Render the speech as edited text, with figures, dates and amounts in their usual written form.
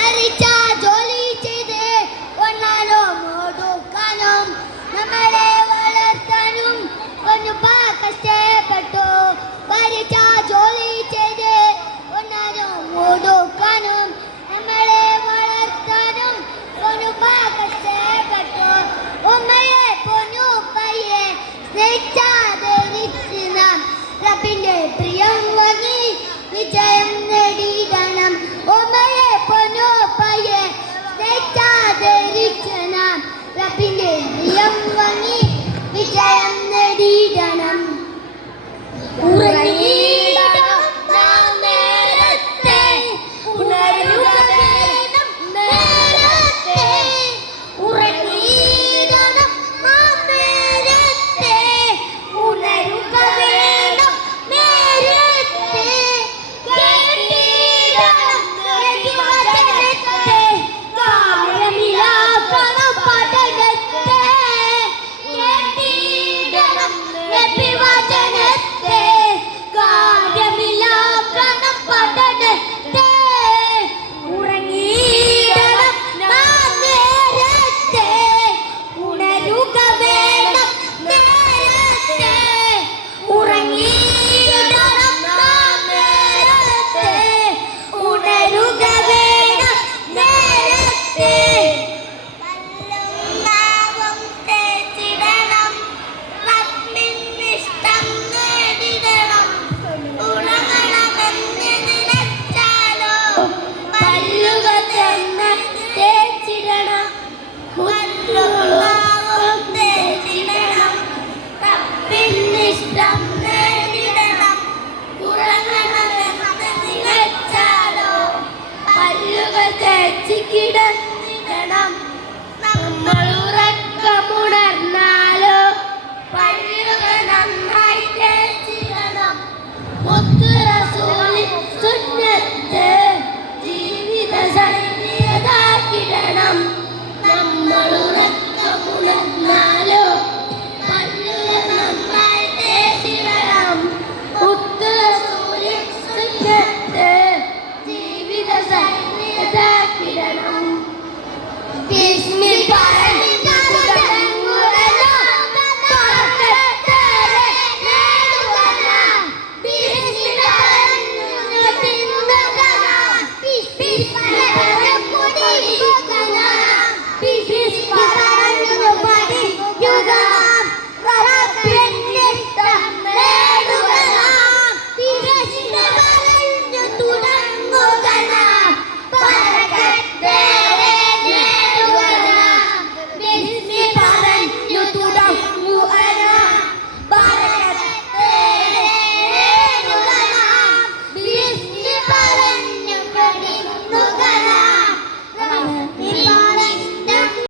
മരിച്ച ജോലി ചെയ്ത് ഒന്നാലും ഒടുക്കാനും നമ്മളെ വളർത്താനും ഒന്ന് കഷ്ടപ്പെട്ടു. മരിച്ച ജോലി ചെയ്ത് ഒന്നാലും ഒടുക്കാനും നമ്മളെ വളർത്താനും ഒന്ന് കഷ്ടപ്പെട്ടു. ഉമ്മയെ പൊന്നുപ്പയെ സ്നേഹിച്ചാതെ നാം റബ്ബിന്റെ പ്രിയം വാങ്ങി വിജയം നേടിയിടണം. ഉമ്മയെ പൊന്നുപ്പയെ സ്നേഹിച്ചാതെ നാം റബ്ബിന്റെ പ്രിയം വാങ്ങി വിജയം നേടിയിടണം. ഉറങ്ങിയിടണം നാം നേരത്തെ, ഉണരുക വേണം നേരത്തെ. ഉറങ്ങിയിടണം നാം നേരത്തെ, ഉണരുക വേണം നേരത്തെ. കേട്ടിടണം വചനത്തെ, കാലമിലാക്കണം പഠനത്തെ. കേട്ടിടണം വചനത്തെ, കാര്യമിലാക്കണം പഠനത്തെ. ഉറങ്ങിയിടണം നാം നേരത്തെ, ഉണരുക വേണം നേരത്തെ. ഉറങ്ങിയിടണം നാം നേരത്തെ, ഉണരുക വേണം നേരത്തെ. നാവും തേച്ചിടണം, റബ്ബിനിഷ്ടം നേടിടണം. ഉണങ്ങണമെന്ന് നിലച്ചാലോ പല്ലുകൾ തന്നെ തേച്ചിടണം. നാവും തേച്ചിടണം, റബ്ബിനിഷ്ടം നേടിടണം. ഉറങ്ങണമെന്ന് നിലച്ചാലോ പല്ലുകൾ തേച്ച് കിടന്നിടണം. നമ്മൾ ഉറക്കമുണർന്നാലോ പല്ലുകൾ നന്നായി തേച്ചിടണം. മുത്ത് റസൂലിൻ സുന്നത്ത് ജീവിത ശൈലിയതാക്കിടണം. നമ്മൾ ഉറക്കമുണർന്നാലോ പല്ലുകൾ നന്നായി തേച്ചിടണം. മുത്ത് റസൂലിൻ സുന്നത്ത് ജീവിത ശൈലിയതാക്കിടണം. ബിസ്മിൽ